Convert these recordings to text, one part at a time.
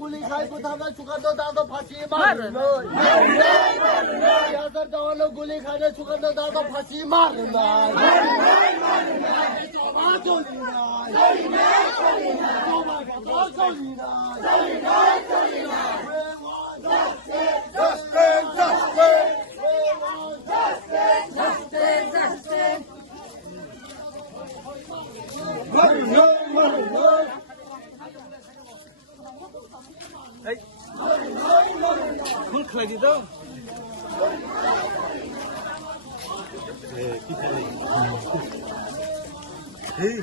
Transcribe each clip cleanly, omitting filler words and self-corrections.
গুলি খাই কোথাও চুকান্ত দাঁত ফাঁসিয়ে মারুন গুলি খাইলে চুকান্ত দাঁত ফাঁসিয়ে মারুন চলি Good lagi tu. Hey.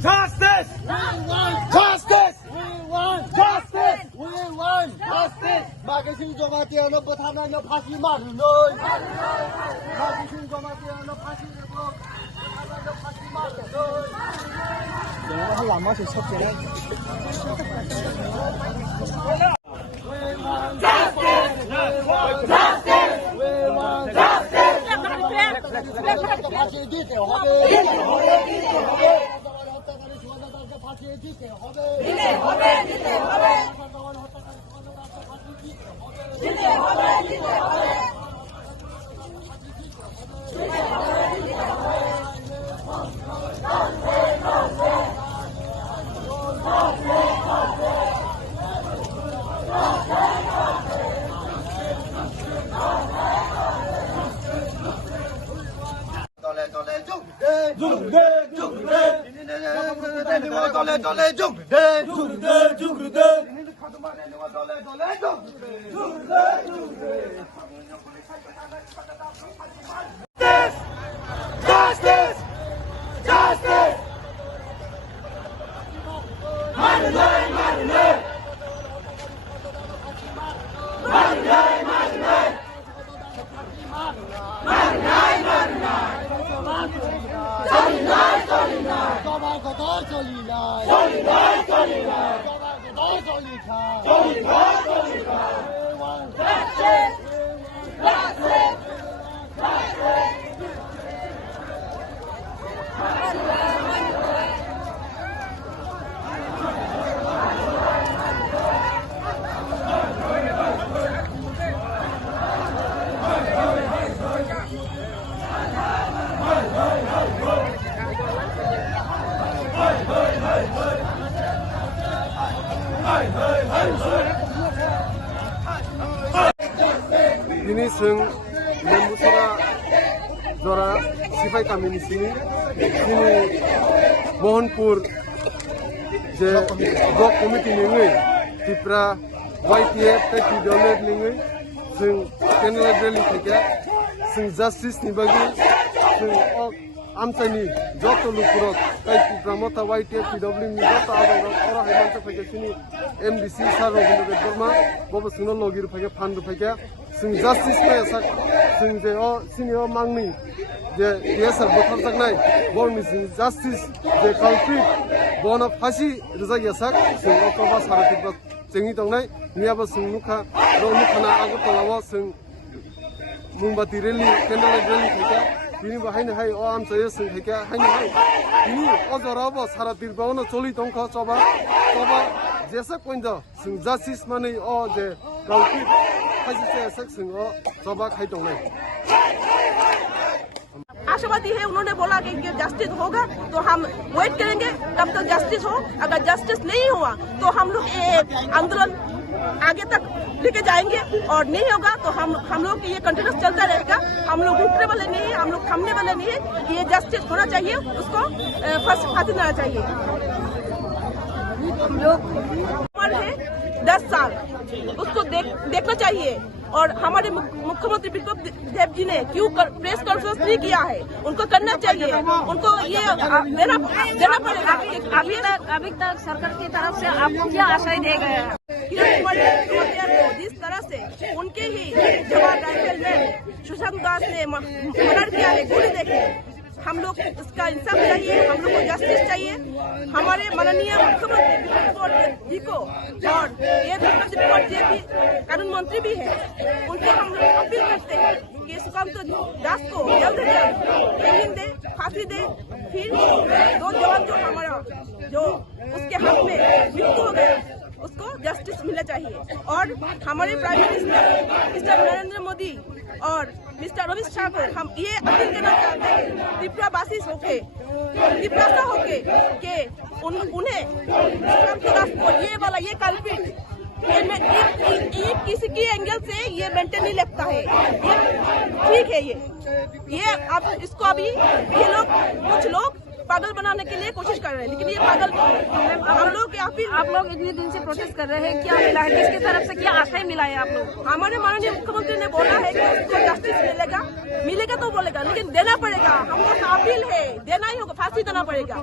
Justice! Justice! Justice! We want justice! Magasin jomatiano pathanan na phasi marunoy. Magasin jomatiano phasi debo. Pathanan na phasi marunoy. Jangan lama sih sok ya. Justice! Justice! We want justice! ফাঁসি দিতে হবে ফাঁসি দিতে হবে Justice! Dini sing Lembusura Dora Sifai kami di sini Mohanpur je blok komiti nengai Tipra YPF teki dolar nengai sing kenal rally teka sing justice ni bagi sing amtani joto lukurok kai pramota YPF PW ni joto ada orang hemanta teka sini MDC saro gunde berma bobo suno logir teka fan teka sing justice me sak sing je sini mangni je biasa bothar taknai borni sing justice je culprit bona phasi rizak yasak sing okoba saratik jengi tongnai niaba sing nukha na agu tolawa sing mumbati rally candle rally theka bini bahai hai o am chaye sing theka haini hai bini ojorabo saratir baono choli tongkha choba jesa koinda sing justice mane o je culprit phasi yasak sing o choba khai tongnai आशावादी है। उन्होंने बोला कि justice होगा तो हम wait करेंगे तब तक जस्टिस हो। अगर जस्टिस नहीं हुआ तो हम लोग आंदोलन आगे तक लेके जाएंगे और नहीं होगा तो हम लोग ये कंटिन्यूस चलता रहेगा। हम लोग रुकने वाले नहीं है, हम लोग थमने वाले नहीं है। ये जस्टिस होना चाहिए, उसको फांसी देना चाहिए। हम लोग उम्र है 10 साल, उसको देखना चाहिए। और हमारे मुख्यमंत्री विप्लव देव जी ने क्यों प्रेस कॉन्फ्रेंस नहीं किया है? उनको करना चाहिए, उनको ये देना पड़ेगा। अभी तक सरकार की तरफ से आपको क्या आशय दे गए? जिस तरह से उनके ही जवान राइफलमैन सुशांत दास ने मर्डर किया है, गोली देके, हम लोग इसका इंसाफ चाहिए, हम लोग को जस्टिस चाहिए। हमारे माननीय मुख्यमंत्री जी को और ये कानून मंत्री भी है, उनसे हम लोग अपील करते हैं कि सुशांत दास को जल्द से जल्द जामीन दे, फांसी दे। फिर 2 जवान जो हमारा जो उसके हाथ में मृत्यु हो गया उसको जस्टिस मिलना चाहिए। और हमारे prime minister mister Narendra Modi और मिस्टर अमित शाह को हम ये अपील करना चाहते हैं, त्रिपुरावासी होके कि उन्हें ये कल्पित ये किसी की एंगल से ये मेंटेन नहीं लगता है। ये ठीक है, ये अब इसको अभी ये लोग कुछ लोग पागल बनाने के लिए कोशिश कर रहे हैं, लेकिन ये पागल हम लोग आप लोग इतने दिन से प्रोटेस्ट कर रहे हैं, क्या मिला है? किसकी तरफ से क्या आशय मिला है आप लोग? हमारे माननीय मुख्यमंत्री ने बोला है कि उसको जस्टिस मिलेगा तो बोलेगा, लेकिन देना पड़ेगा। हम लोग का अपील है, देना ही होगा, फांसी देना पड़ेगा।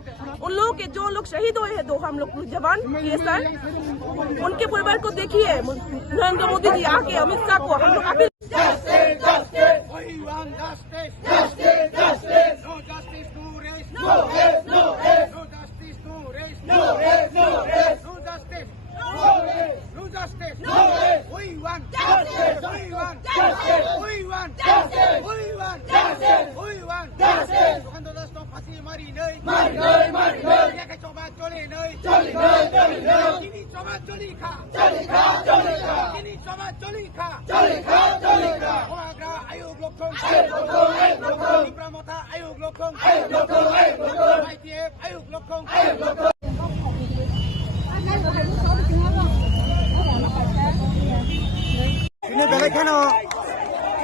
उन लोगों के जो लोग शहीद हुए हैं, 2 हम लोग जवान ये सर, उनके परिवार को देखिए। नरेंद्र मोदी जी आके अमित शाह को हम लोग appeal ini belakano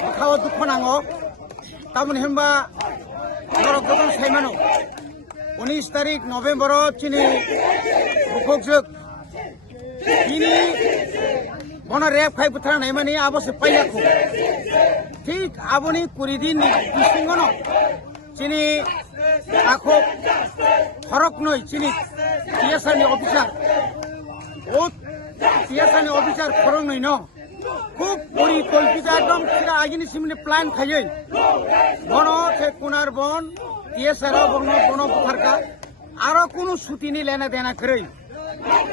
makhawa dukho nango tamon hemba norok goton saimano 19 tarik November chini bukhokjok ini bona rep khai buthra naimani abo se paiyakho ঠিক aboni kuridin bisingono chini akho horok noi chini tiasani officer o tiasani officer khorong noi no খুব পরিকল্পিত একদম সেটা আগিনি সিমনি plan খাইই বন সে কোনার বন TSR বন বন বুথারকা আরো কোন ছুটিনি লেনা দেনা করে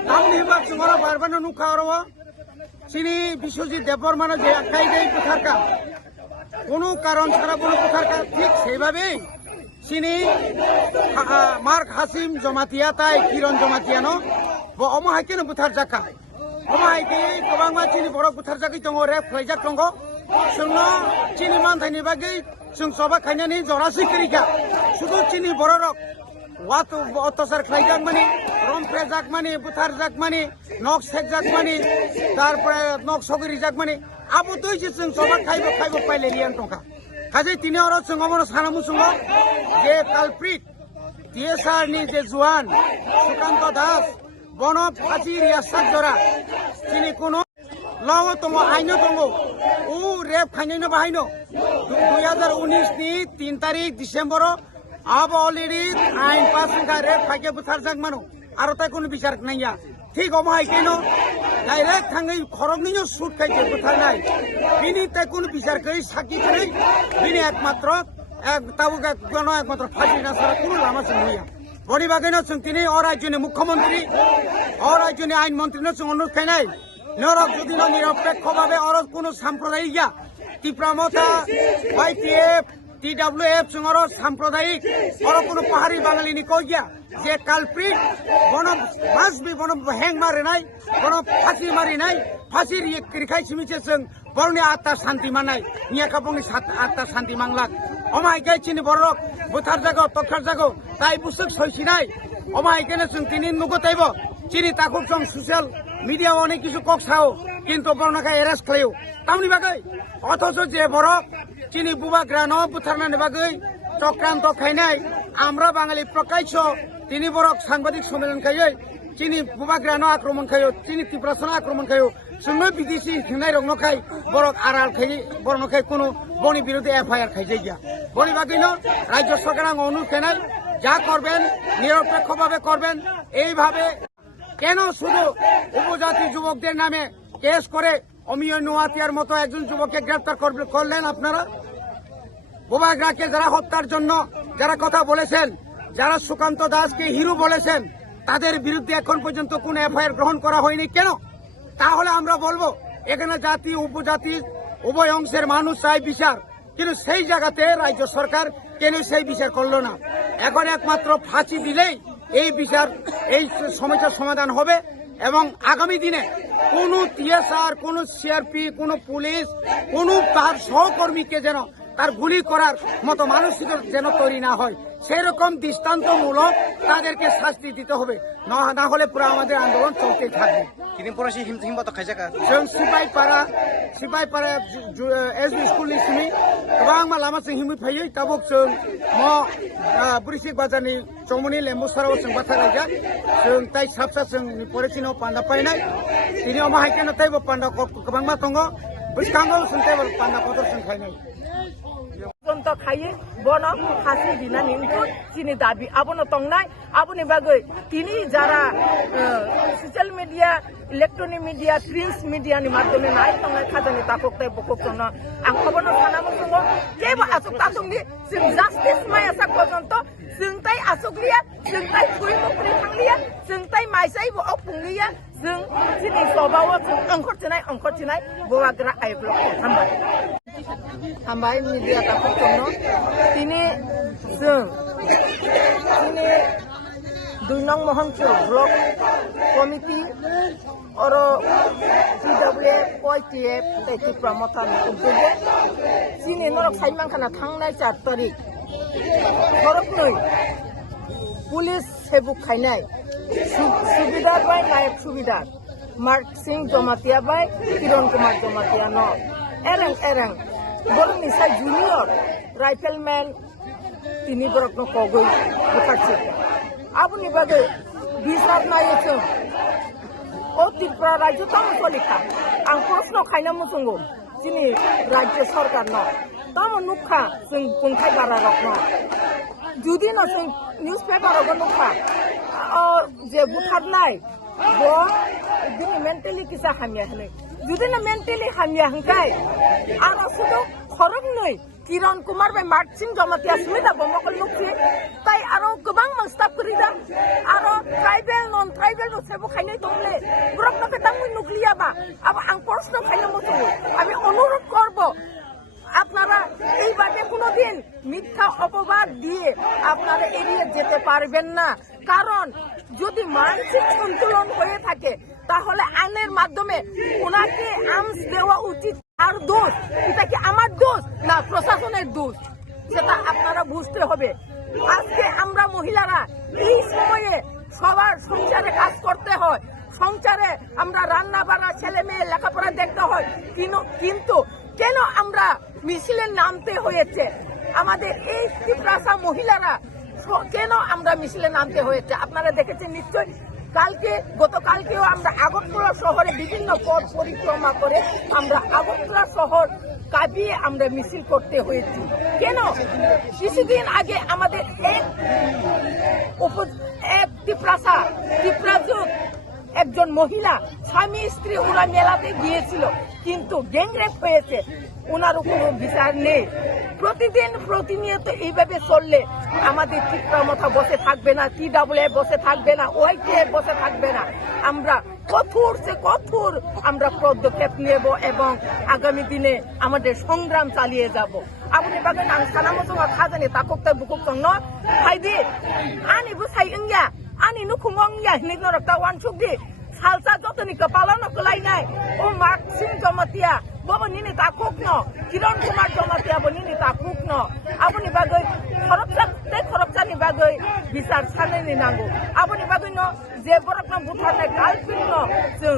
তামনি হিবা তোমার বারবানো নুখা আরো চিনি বিশ্বজিৎ দেববর্মা যে আকাই দেই বুথারকা কোন কারণ ছাড়া বন বুথারকা ঠিক সেইভাবে চিনি মার্ক হাসিম জমাতিয়া তাই কিরণ জমাতিয়ানো অমহাইকেন বুথার জাকা অমাইকে গোবাংমা চিনি বড় বুথার জাগি দङ रेप खालायजाक दङ जोंनो चिनि मानथायनि बागै जों सभा खायनानै जरासि करिखा शुधु चिनि बर' रक অত্যাচার খাইজাক মানে রমফে যাক মানে বুথার যাক মানে নখ শেখ যাক মানে তারপরে নখ সগরি যাক মানে আবু তুই যে जों সবা খাইব পাইলে লিয়ান টকা কাজে তিনি আর जों অমর সানামু সঙ্গ যে কালপ্রিট টিএসআর নি যে জওয়ান সুকান্ত দাস বন ফাঁসি রিয়াসাত জরা তিনি কোন লও দङ আইন दङ ও রেপ খাইनो बाहायनो 2019 नि 3 तारिख डिसेम्बर अब अलरेडी आइन पास होगा रेप खाइके बुथार जाग मानो आरो ताई कोनो बिचार नैया ठीक अमा हाइकेनो डाइरेक्ट थाङै खरगनिनो सुट खाइके बुथारनाय बिनि ताई कोनो बिचार गई साखि गई बिनि एकमात्र एकमात्र फाँसी ना सारा कोनो लामा जों नैया बनि बागैनो जों दिनै राज्यनि मुख्यमंत्री राज्यनि आइन मन्त्रीनो जों अनुरोध खाइनाय नरक जुदि निरपेक्षभावे और कोनो साम्प्रदायिक তীব্রমতা YPF TWF जों साम्प्रदायिक और कोनो पाहाड़ी बाঙालिनि कइया जे कालप्रिट बन मासबि बन हेंग मारिनाय बन फाँसी मारिनाय फाँसी रिखाय सिमिसे जों बरनि आत्मा शान्ति मानाय नियाकाबंनि आत्मा शान्ति मांगलाक अमाइके चिनि बरक बुथार जागो तखार जागो ताई बुसुक सयसिनाय अमाइकेनो जों दिनै नुगोतायबो चिनि ताकुक जों ससियेल মিডিয়া অনেক কিছু কক চাও কিন্তু বর্ণাকে এরেস্ট খাইও তামনি বাগৈ অথচ যে বরক চিনি বুবাগ্রানো বুথারনানি বাগৈ চক্রান্ত খাইনাই আমরা বাঙালি প্রকাশ্য তিনি বরক সাংবাদিক সম্মেলন খাইयै চিনি বুবাগ্রানো আক্রমণ খাইও চিনি তীব্রাসনা আক্রমণ খাইও जोंनो বিদেশি হিনাই রং নখাই বরক আড়াল খাই বর্ণখাই কোনো বনি বিরুদ্ধে এফআইআর খাইছে গিয়া বনি বাগৈনো রাজ্য সরকার অনুরোধ খাইনাই যা করবেন নিরপেক্ষভাবে করবেন এইভাবে কেন শুধু উপজাতি যুবকদের নামে কেস করে অমিয় নোয়াতিয়ার মতো একজন যুবককে গ্রেফতার করলেন আপনারা বোবাগ্রাকে যারা হত্যার জন্য যারা কথা বলেছেন যারা সুকান্ত দাসকে হিরো বলেছেন তাদের বিরুদ্ধে এখন পর্যন্ত কোনো এফআইআর গ্রহণ করা হয়নি কেন তাহলে আমরা বলবো এখানে জাতি উপজাতি উভয় অংশের মানুষ চাই বিচার কিন্তু সেই জায়গাতে রাজ্য সরকার কেন সেই বিচার করলো না এখন একমাত্র ফাঁসি দিলেই এই বিচার এই সমস্যার সমাধান হবে এবং আগামী দিনে কোনো টিএসআর কোনো সিআরপি কোনো পুলিশ কোনো তার সহকর্মীকে যেন তার গুলি করার মতো মানসিকতা যেন তৈরি না হয় সেরকম দৃষ্টান্তমূলক তাদেরকে শাস্তি দিতে হবে না হলে পুরো আমাদের আন্দোলন চলতেই থাকবে जों सिपाइपारा एसबी स्कुलनि सिमी गोबां लामाजों हिमै फैयो ताबुक जों बुरिसिक बाजारनि चौमनि लेम्बुसाराव जों बाथ्रा रायजा जों ताइ साबसा जों फरायसिनाव पान्दा पाइनाय दिनै अमा हाइकेनो ताइबो पान्दा गोबां मा दङ बैसांगो जों ताइबो पान्दा पदर जों खाइनाय পর্যন্ত খাইয়ে বন ফাঁসি দিনা নিমু চিনি দাবি আবনো তংনাই আবনি বাগৈ তিনি যারা social media electronic media print মিডিয়াनि মাধ্যমে নাই তংনাই খাজানি তাককতাই বককনা আं খবরনো সানামो दङ केबो आसुक तासुंनि जों जास्टिस माय आसा पর্যন্ত जों ताइ आसुकलिया जों ताइ खुइमुक्रि थांलिया जों ताइ माइसाइबो अफुंलिया जों चिनि सबावो जों अंखरथिनाय बोवाग्रा आइब्लक हामबाय मिडिया ताककनो तिनि जों तिनि 2 नং महनपुर ब्लक कमिटी और TWF YPF ताइति प्रमोथान उद्योगे चिनि नरक साइमांखाना थांनाय 4 तारिख खरकनै पुलिस सेबुक खाइनाय सुबिदार बाय नायक सुबिदार मार्क सिंह जमातिया बाय किरण कुमार जमातिया न एरं बरनि साइ जूनियर राइफलमैन तिनि बरकनो कगै बुथारसे आबुनि बागै बिसाब नायैथों ओ त्रिपुरा राज्य तामसलिखा आं प्रश्न खाइना मुसुंगो दिनै राज्य सरकार न ताम नुखा जों बुंथाय बारा रखन जुदि न जों निउज पेपाराव नुखा जे बुथारनाय ब दिनै मेन्टेलि किसा हामिया हनै जुदि न मेन्टेलि हामिया हंखाय आरो सुदो खरगनै किरण कुमार बाय मार्क सिंह जमातिया सुमिदा बमकल नुखि ताइ आरो गोबां मानस्टाफ करिदा आरो ट्राइबेल नन ट्राइबेल सेबो खाइनै दंले ब्रकनके तांमु नुक्लियाबा अब आं प्रश्न खाइना मतो আমি অনুরোধ করব আপনারা এইভাবে কোনোদিন মিথ্যা অপবাদ দিয়ে আপনারা এড়িয়ে যেতে পারবেন না কারণ যদি মানসিক সন্তুলন হয়ে থাকে তাহলে আইনের মাধ্যমে ওনাকে আর্মস দেওয়া উচিত আর দোষ এটা কি আমার দোষ না প্রশাসনের দোষ সেটা আপনারা বুঝতে হবে। আজকে আমরা মহিলারা এই সময়ে সবার সংসারে কাজ করতে হয়, সংসারে আমরা রান্না বান্না ছেলে মেয়ে লেখাপড়া দেখতে হয়, কিন্তু কেন আমরা মিছিলে নামতে হয়েছে? আমাদের এই ত্রিপুরা মহিলারা কেন আমরা মিছিলে নামতে হয়েছে আপনারা দেখেছেন নিশ্চয়ই। গতকালকেও আমরা আগরতলা শহরে বিভিন্ন পথ পরিক্রমা করে আমরা আগরতলা শহর কাঁপিয়ে আমরা মিছিল করতে হয়েছে। কেন? কিছুদিন আগে আমাদের এক ত্রিপুরাজক একজন মহিলা স্বামী স্ত্রী ওরা মেলাতে গিয়েছিল, কিন্তু গ্যাংরেপ হয়েছে, ওনারও কোনো বিচার নেই। প্রতিনিয়ত এইভাবে চললে আমাদের ত্রিপুরা মাথা বসে থাকবে না, TAA বসে থাকবে না, YTF বসে থাকবে না। আমরা কঠোর আমরা পদক্ষেপ নেব এবং আগামী দিনে আমাদের সংগ্রাম চালিয়ে যাব। আপনি বাগান আং সানামতো খাজানি তাককতা বুকুকং ন হাইদি আনি বুসাই ইংয়া আনি নুখুমং ইয়া হিনিগনরকটা ওয়ানসুকদি সালসা যতনি কপালানো কলাইনাই ও মার্কসিং জমাতিয়া বব নিনি তাকুক ন কিরণ কুমার জমাতিয়া বনিনি তাকুক ন আপনি বাগৈ খরবসানি বাগৈ বিচার সানাयनि नांगौ আপনি বাগৈ ন যে বরকনা বুথাरनाय कालपिन न जों